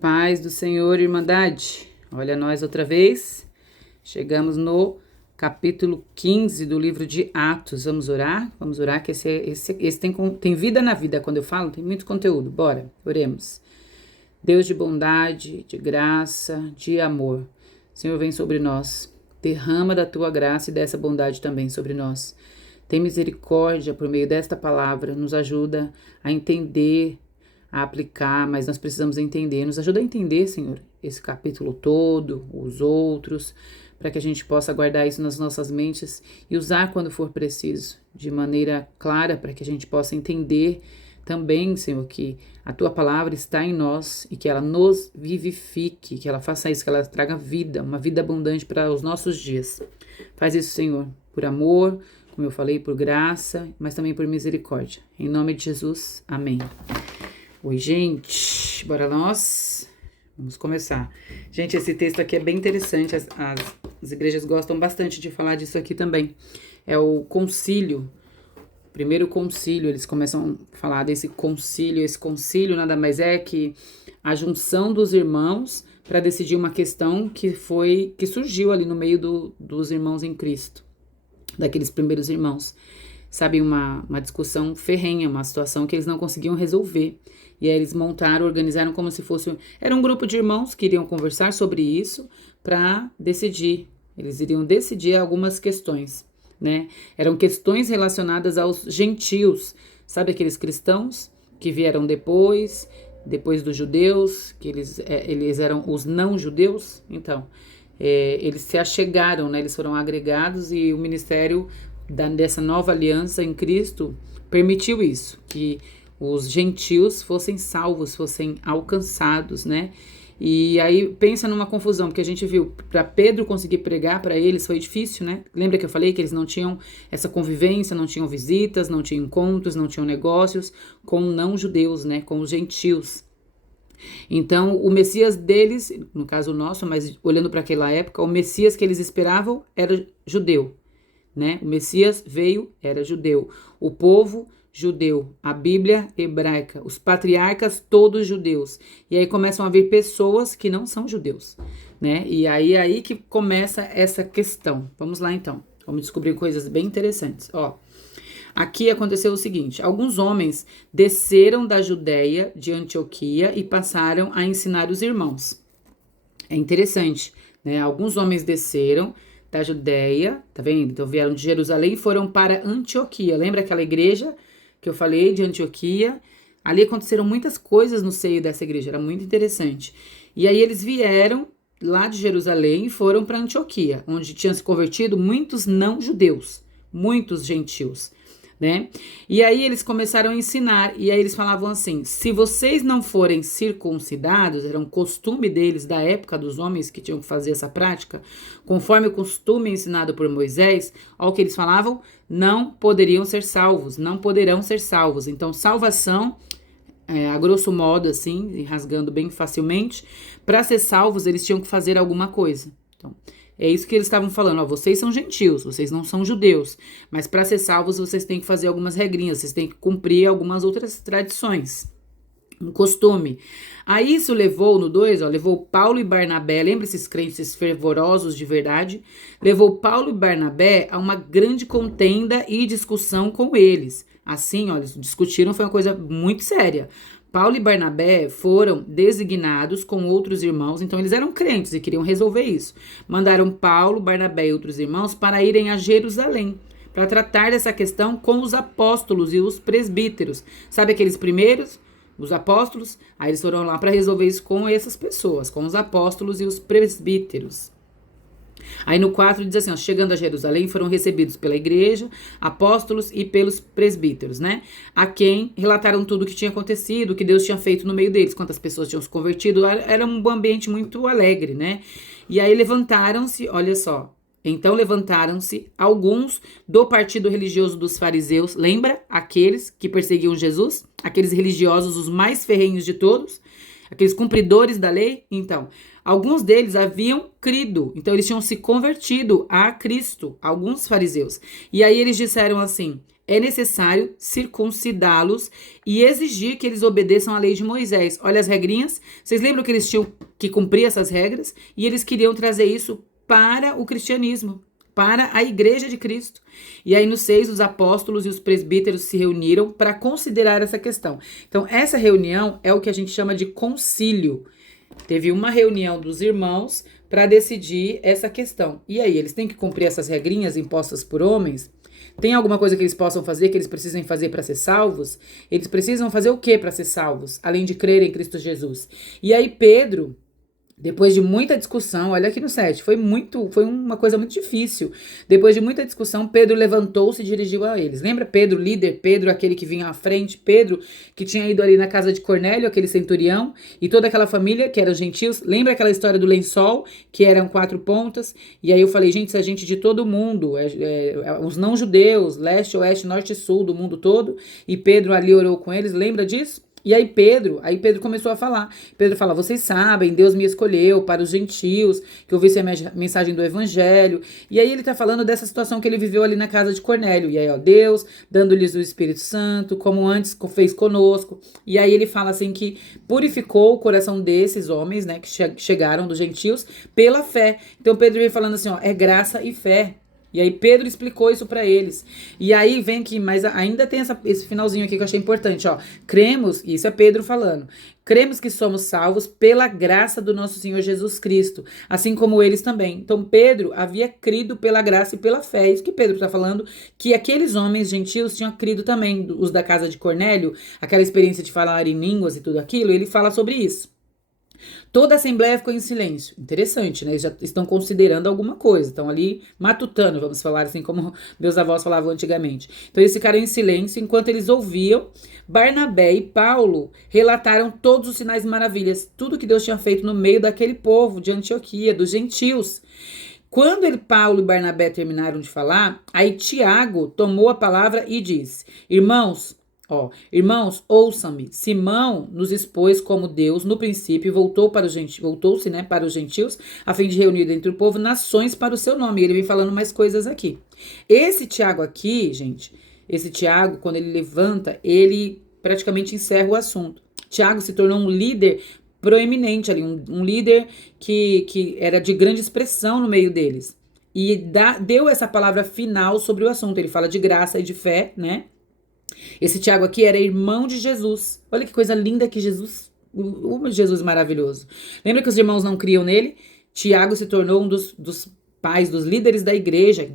Paz do Senhor, Irmandade. Olha nós outra vez. Chegamos no capítulo 15 do livro de Atos. Vamos orar? Vamos orar, que esse tem vida na vida. Quando eu falo, tem muito conteúdo. Bora, oremos. Deus de bondade, de graça, de amor. Senhor, vem sobre nós. Derrama da tua graça e dessa bondade também sobre nós. Tem misericórdia por meio desta palavra. Nos ajuda a entender, a aplicar, mas nós precisamos entender. Nos ajuda a entender, Senhor, esse capítulo todo, os outros, para que a gente possa guardar isso nas nossas mentes e usar quando for preciso, de maneira clara, para que a gente possa entender também, Senhor, que a Tua palavra está em nós e que ela nos vivifique, que ela faça isso, que ela traga vida, uma vida abundante para os nossos dias. Faz isso, Senhor, por amor, como eu falei, por graça, mas também por misericórdia. Em nome de Jesus, amém. Oi, gente, bora nós? Vamos começar. Gente, esse texto aqui é bem interessante, as igrejas gostam bastante de falar disso aqui também. É o concílio, o primeiro concílio, eles começam a falar desse concílio. Esse concílio nada mais é que a junção dos irmãos para decidir uma questão que surgiu ali no meio dos irmãos em Cristo, daqueles primeiros irmãos. Sabe, uma discussão ferrenha, uma situação que eles não conseguiam resolver. E aí eles organizaram como se fosse... Era um grupo de irmãos que iriam conversar sobre isso para decidir. Eles iriam decidir algumas questões, né? Eram questões relacionadas aos gentios. Sabe aqueles cristãos que vieram depois dos judeus, que eles eram os não-judeus? Então, eles se achegaram, né? Eles foram agregados e o ministério dessa nova aliança em Cristo permitiu isso, que os gentios fossem salvos, fossem alcançados, né? E aí pensa numa confusão, porque a gente viu, para Pedro conseguir pregar para eles foi difícil, né? Lembra que eu falei que eles não tinham essa convivência, não tinham visitas, não tinham encontros, não tinham negócios com não-judeus, né? Com os gentios. Então, o Messias deles, no caso nosso, mas olhando para aquela época, o Messias que eles esperavam era judeu, né? O Messias veio, era judeu. O povo judeu, a Bíblia hebraica, os patriarcas todos judeus. E aí começam a vir pessoas que não são judeus, né? E aí que começa essa questão. Vamos lá então. Vamos descobrir coisas bem interessantes. Ó, aqui aconteceu o seguinte: alguns homens desceram da Judéia, de Antioquia, e passaram a ensinar os irmãos. É interessante, né? Alguns homens desceram da Judéia, tá vendo? Então vieram de Jerusalém e foram para Antioquia. Lembra aquela igreja que eu falei de Antioquia? Ali aconteceram muitas coisas no seio dessa igreja, era muito interessante. E aí eles vieram lá de Jerusalém e foram para Antioquia, onde tinham se convertido muitos não-judeus, muitos gentios, né? E aí eles começaram a ensinar, e aí eles falavam assim: se vocês não forem circuncidados, era um costume deles, da época dos homens que tinham que fazer essa prática, conforme o costume ensinado por Moisés, olha o que eles falavam: não poderiam ser salvos, não poderão ser salvos. Então, salvação, a grosso modo, assim, rasgando bem facilmente, para ser salvos eles tinham que fazer alguma coisa. Então, é isso que eles estavam falando: ó, vocês são gentios, vocês não são judeus, mas para ser salvos vocês têm que fazer algumas regrinhas, vocês têm que cumprir algumas outras tradições, um costume. Aí isso levou, no 2, levou Paulo e Barnabé, lembra esses crentes fervorosos de verdade? Levou Paulo e Barnabé a uma grande contenda e discussão com eles. Assim, eles discutiram, foi uma coisa muito séria. Paulo e Barnabé foram designados com outros irmãos, então eles eram crentes e queriam resolver isso. Mandaram Paulo, Barnabé e outros irmãos para irem a Jerusalém, para tratar dessa questão com os apóstolos e os presbíteros. Sabe aqueles primeiros? Os apóstolos? Aí eles foram lá para resolver isso com essas pessoas, com os apóstolos e os presbíteros. Aí no 4 diz assim: chegando a Jerusalém, foram recebidos pela igreja, apóstolos e pelos presbíteros, né? A quem relataram tudo o que tinha acontecido, o que Deus tinha feito no meio deles, quantas pessoas tinham se convertido. Era um ambiente muito alegre, né? E aí levantaram-se, olha só. Então levantaram-se alguns do partido religioso dos fariseus. Lembra? Aqueles que perseguiam Jesus? Aqueles religiosos, os mais ferrenhos de todos? Aqueles cumpridores da lei? Então, Alguns deles haviam crido, então eles tinham se convertido a Cristo, alguns fariseus. E aí eles disseram assim: é necessário circuncidá-los e exigir que eles obedeçam à lei de Moisés. Olha as regrinhas. Vocês lembram que eles tinham que cumprir essas regras? E eles queriam trazer isso para o cristianismo, para a igreja de Cristo. E aí no 6, os apóstolos e os presbíteros se reuniram para considerar essa questão. Então essa reunião é o que a gente chama de concílio. Teve uma reunião dos irmãos para decidir essa questão. E aí, eles têm que cumprir essas regrinhas impostas por homens? Tem alguma coisa que eles possam fazer, que eles precisem fazer para ser salvos? Eles precisam fazer o que para ser salvos? Além de crer em Cristo Jesus. E aí Pedro, depois de muita discussão, olha aqui no 7, foi uma coisa muito difícil. Depois de muita discussão, Pedro levantou-se e dirigiu a eles. Lembra Pedro, líder? Pedro, aquele que vinha à frente? Pedro, que tinha ido ali na casa de Cornélio, aquele centurião, e toda aquela família, que eram gentios. Lembra aquela história do lençol, que eram 4 pontas? E aí eu falei, gente, isso é gente de todo mundo, os não-judeus, leste, oeste, norte e sul, do mundo todo. E Pedro ali orou com eles, lembra disso? E aí Pedro começou a falar. Pedro fala: vocês sabem, Deus me escolheu para os gentios, que ouvissem a mensagem do evangelho. E aí ele tá falando dessa situação que ele viveu ali na casa de Cornélio. E aí, ó, Deus dando-lhes o Espírito Santo, como antes fez conosco. E aí ele fala assim que purificou o coração desses homens, né, que chegaram dos gentios, pela fé. Então Pedro vem falando assim, ó, é graça e fé. E aí Pedro explicou isso para eles. E aí vem aqui, mas ainda tem esse finalzinho aqui que eu achei importante, ó. Cremos, isso é Pedro falando, cremos que somos salvos pela graça do nosso Senhor Jesus Cristo, assim como eles também. Então Pedro havia crido pela graça e pela fé. É isso que Pedro está falando, que aqueles homens gentios tinham crido também, os da casa de Cornélio, aquela experiência de falar em línguas e tudo aquilo, ele fala sobre isso. Toda a assembleia ficou em silêncio. Interessante, né? Eles já estão considerando alguma coisa. Estão ali matutando, vamos falar assim como meus avós falavam antigamente. Então eles ficaram em silêncio enquanto eles ouviam. Barnabé e Paulo relataram todos os sinais e maravilhas. Tudo que Deus tinha feito no meio daquele povo de Antioquia, dos gentios. Quando Paulo e Barnabé terminaram de falar, aí Tiago tomou a palavra e disse: Irmãos, ouçam-me. Simão nos expôs como Deus, no princípio, voltou-se, né, para os gentios, a fim de reunir dentro do povo nações para o seu nome. E ele vem falando mais coisas aqui. Esse Tiago aqui, gente, esse Tiago, quando ele levanta, ele praticamente encerra o assunto. Tiago se tornou um líder proeminente ali, um líder que era de grande expressão no meio deles. E deu essa palavra final sobre o assunto. Ele fala de graça e de fé, né? Esse Tiago aqui era irmão de Jesus. Olha que coisa linda que Jesus maravilhoso. Lembra que os irmãos não criam nele? Tiago se tornou um dos pais, dos líderes da igreja,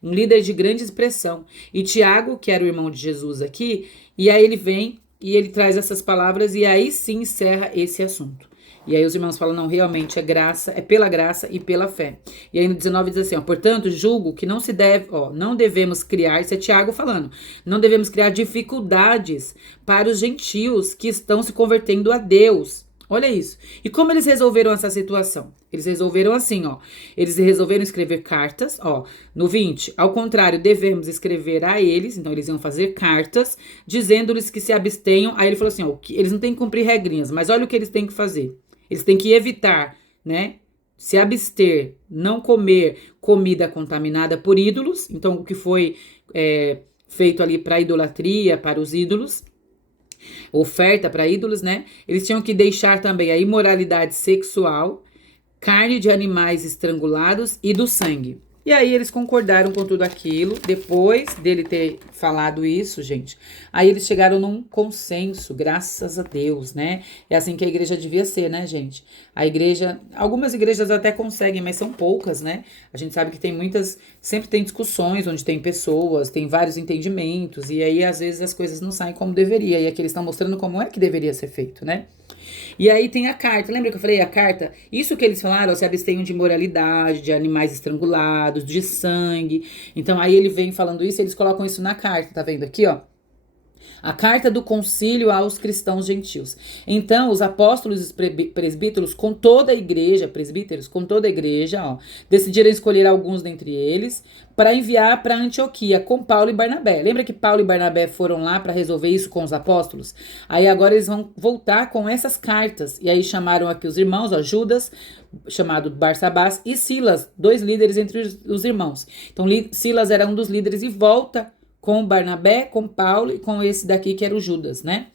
um líder de grande expressão. E Tiago, que era o irmão de Jesus aqui, e aí ele vem e ele traz essas palavras e aí sim encerra esse assunto. E aí os irmãos falam, não, realmente é pela graça e pela fé. E aí no 19 diz assim, portanto, julgo que não devemos criar, isso é Tiago falando, não devemos criar dificuldades para os gentios que estão se convertendo a Deus. Olha isso. E como eles resolveram essa situação? Eles resolveram assim, eles resolveram escrever cartas, no 20, ao contrário, devemos escrever a eles, então eles iam fazer cartas, dizendo-lhes que se abstenham. Aí ele falou assim, eles não têm que cumprir regrinhas, mas olha o que eles têm que fazer. Eles têm que evitar, né? Se abster, não comer comida contaminada por ídolos. Então, o que foi feito ali para idolatria, para os ídolos, oferta para ídolos, né? Eles tinham que deixar também a imoralidade sexual, carne de animais estrangulados e do sangue. E aí eles concordaram com tudo aquilo. Depois dele ter falado isso, gente, aí eles chegaram num consenso, graças a Deus, né? É assim que a igreja devia ser, né, gente? A igreja, algumas igrejas até conseguem, mas são poucas, né? A gente sabe que sempre tem discussões onde tem pessoas, tem vários entendimentos, e aí às vezes as coisas não saem como deveria, e aqui eles estão mostrando como é que deveria ser feito, né? E aí tem a carta, lembra que eu falei a carta? Isso que eles falaram, se abstenham de imoralidade, de animais estrangulados, de sangue. Então aí ele vem falando isso, eles colocam isso na carta, tá vendo aqui, A carta do concílio aos cristãos gentios. Então, os apóstolos e os presbíteros, com toda a igreja, ó, decidiram escolher alguns dentre eles para enviar para Antioquia com Paulo e Barnabé. Lembra que Paulo e Barnabé foram lá para resolver isso com os apóstolos? Aí agora eles vão voltar com essas cartas. E aí chamaram aqui os irmãos, ó, Judas, chamado Barsabás, e Silas, dois líderes entre os irmãos. Então, Silas era um dos líderes e volta com Barnabé, com Paulo e com esse daqui que era o Judas, né?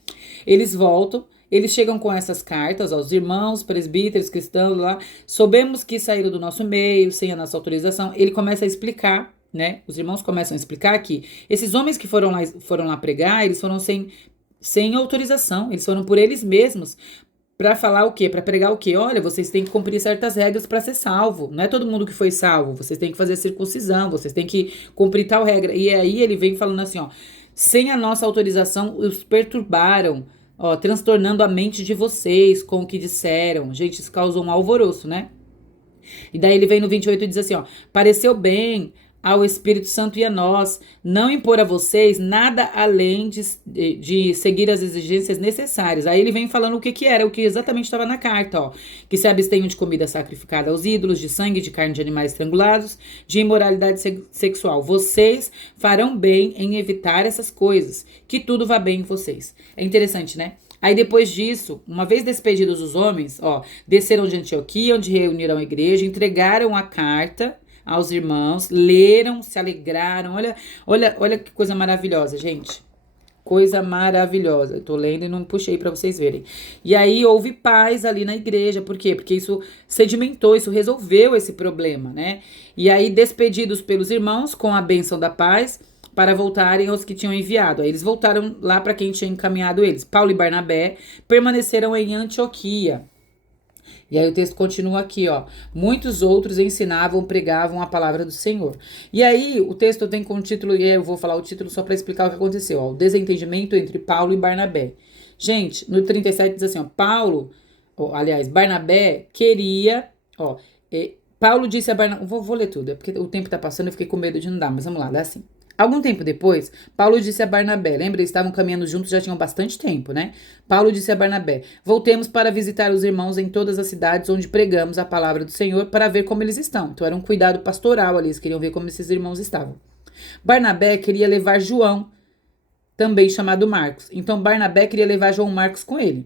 Eles voltam, eles chegam com essas cartas aos irmãos, presbíteros, cristãos lá. Soubemos que saíram do nosso meio, sem a nossa autorização. Ele começa a explicar, né? Os irmãos começam a explicar que esses homens que foram lá pregar, eles foram sem autorização, eles foram por eles mesmos. Pra falar o quê? Pra pregar o quê? Olha, vocês têm que cumprir certas regras pra ser salvo. Não é todo mundo que foi salvo. Vocês têm que fazer circuncisão, vocês têm que cumprir tal regra. E aí ele vem falando assim, ó. Sem a nossa autorização, os perturbaram, ó, transtornando a mente de vocês com o que disseram. Gente, isso causou um alvoroço, né? E daí ele vem no 28 e diz assim, ó. Pareceu bem ao Espírito Santo e a nós, não impor a vocês nada além de seguir as exigências necessárias. Aí ele vem falando o que era, o que exatamente estava na carta, ó. Que se abstenham de comida sacrificada aos ídolos, de sangue, de carne de animais estrangulados, de imoralidade sexual. Vocês farão bem em evitar essas coisas, que tudo vá bem em vocês. É interessante, né? Aí depois disso, uma vez despedidos os homens, ó, desceram de Antioquia, onde reuniram a igreja, entregaram a carta aos irmãos, leram, se alegraram. Olha que coisa maravilhosa, gente. Coisa maravilhosa. Eu tô lendo e não puxei para vocês verem. E aí houve paz ali na igreja. Por quê? Porque isso sedimentou, isso resolveu esse problema, né? E aí, despedidos pelos irmãos, com a bênção da paz, para voltarem aos que tinham enviado. Aí eles voltaram lá para quem tinha encaminhado eles. Paulo e Barnabé permaneceram em Antioquia. E aí o texto continua aqui, ó. Muitos outros ensinavam, pregavam a palavra do Senhor. E aí o texto tem como título, e eu vou falar o título só para explicar o que aconteceu, ó. O desentendimento entre Paulo e Barnabé. Gente, no 37 diz assim, ó. Barnabé queria, ó. Paulo disse a Barnabé, vou ler tudo, é porque o tempo tá passando, eu fiquei com medo de não dar, mas vamos lá, dá assim. Algum tempo depois, Paulo disse a Barnabé, lembra, eles estavam caminhando juntos, já tinham bastante tempo, né? Paulo disse a Barnabé, voltemos para visitar os irmãos em todas as cidades onde pregamos a palavra do Senhor para ver como eles estão. Então era um cuidado pastoral ali, eles queriam ver como esses irmãos estavam. Barnabé queria levar João, também chamado Marcos. Então Barnabé queria levar João Marcos com ele.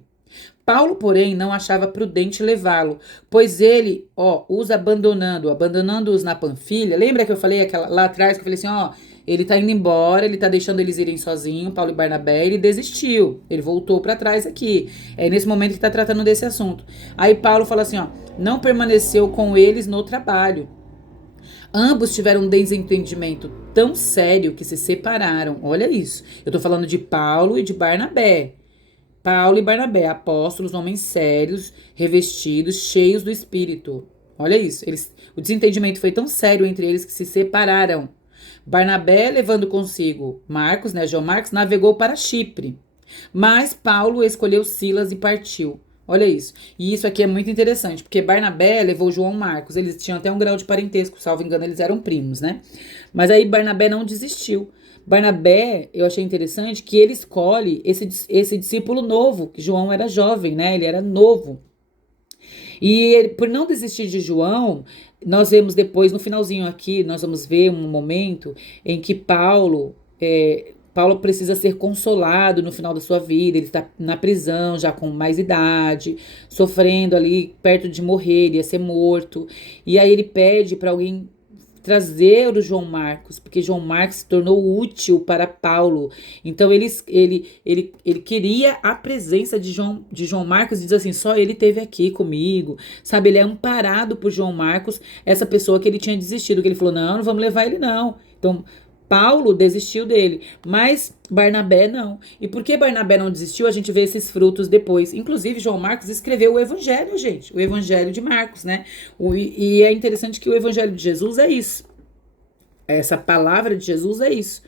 Paulo, porém, não achava prudente levá-lo, pois ele, ó, os abandonando-os na Panfilha. Lembra que eu falei lá atrás, que eu falei assim, ó, ele tá indo embora, ele tá deixando eles irem sozinhos, Paulo e Barnabé, ele desistiu, ele voltou para trás aqui. É nesse momento que tá tratando desse assunto. Aí Paulo fala assim, ó, não permaneceu com eles no trabalho. Ambos tiveram um desentendimento tão sério que se separaram. Olha isso. Eu tô falando de Paulo e de Barnabé. Paulo e Barnabé, apóstolos, homens sérios, revestidos, cheios do Espírito. Olha isso. O desentendimento foi tão sério entre eles que se separaram. Barnabé, levando consigo Marcos, né, João Marcos, navegou para Chipre. Mas Paulo escolheu Silas e partiu. Olha isso. E isso aqui é muito interessante, porque Barnabé levou João Marcos. Eles tinham até um grau de parentesco, salvo engano, eles eram primos, né? Mas aí Barnabé não desistiu. Barnabé, eu achei interessante que ele escolhe esse discípulo novo, que João era jovem, né? Ele era novo. E ele, por não desistir de João, nós vemos depois, no finalzinho aqui, nós vamos ver um momento em que Paulo precisa ser consolado no final da sua vida. Ele está na prisão, já com mais idade, sofrendo ali, perto de morrer, ele ia ser morto. E aí ele pede para alguém trazer o João Marcos, porque João Marcos se tornou útil para Paulo. Então ele queria a presença de João Marcos, e diz assim, só ele esteve aqui comigo, sabe? Ele é amparado por João Marcos, essa pessoa que ele tinha desistido, que ele falou, não vamos levar ele não. Então Paulo desistiu dele, mas Barnabé não. E por que Barnabé não desistiu? A gente vê esses frutos depois. Inclusive, João Marcos escreveu o Evangelho, gente. O Evangelho de Marcos, né? E é interessante que o Evangelho de Jesus é isso. Essa palavra de Jesus é isso.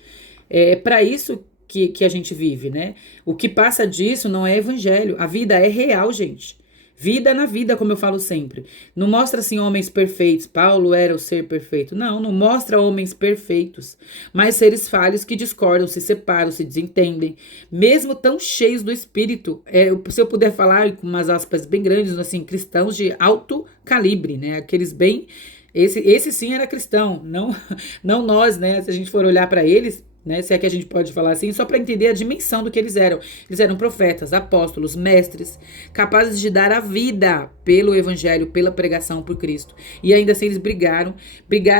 É para isso que a gente vive, né? O que passa disso não é Evangelho. A vida é real, gente. Vida na vida, como eu falo sempre. Não mostra assim homens perfeitos. Paulo era o ser perfeito. Não, não mostra homens perfeitos, mas seres falhos que discordam, se separam, se desentendem, mesmo tão cheios do Espírito. Se eu puder falar com umas aspas bem grandes, assim, cristãos de alto calibre, né? Aqueles bem. Esse sim era cristão, não, não nós, né? Se a gente for olhar para eles, né? Se é que a gente pode falar assim, só para entender a dimensão do que eles eram. Eles eram profetas, apóstolos, mestres, capazes de dar a vida pelo evangelho, pela pregação por Cristo. E ainda assim eles brigaram,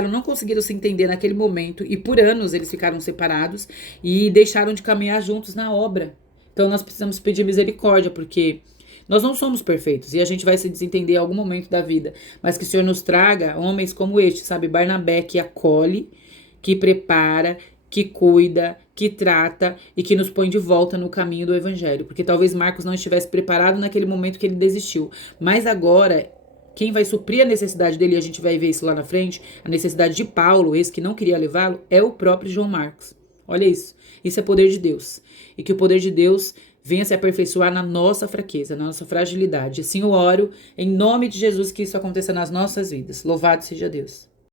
não conseguiram se entender naquele momento e por anos eles ficaram separados e deixaram de caminhar juntos na obra. Então nós precisamos pedir misericórdia, porque nós não somos perfeitos e a gente vai se desentender em algum momento da vida, mas que o Senhor nos traga homens como este, sabe? Barnabé, que acolhe, que prepara, que cuida, que trata e que nos põe de volta no caminho do evangelho. Porque talvez Marcos não estivesse preparado naquele momento que ele desistiu. Mas agora, quem vai suprir a necessidade dele, e a gente vai ver isso lá na frente, a necessidade de Paulo, esse que não queria levá-lo, é o próprio João Marcos. Olha isso. Isso é poder de Deus. E que o poder de Deus venha se aperfeiçoar na nossa fraqueza, na nossa fragilidade. Assim eu oro, em nome de Jesus, que isso aconteça nas nossas vidas. Louvado seja Deus.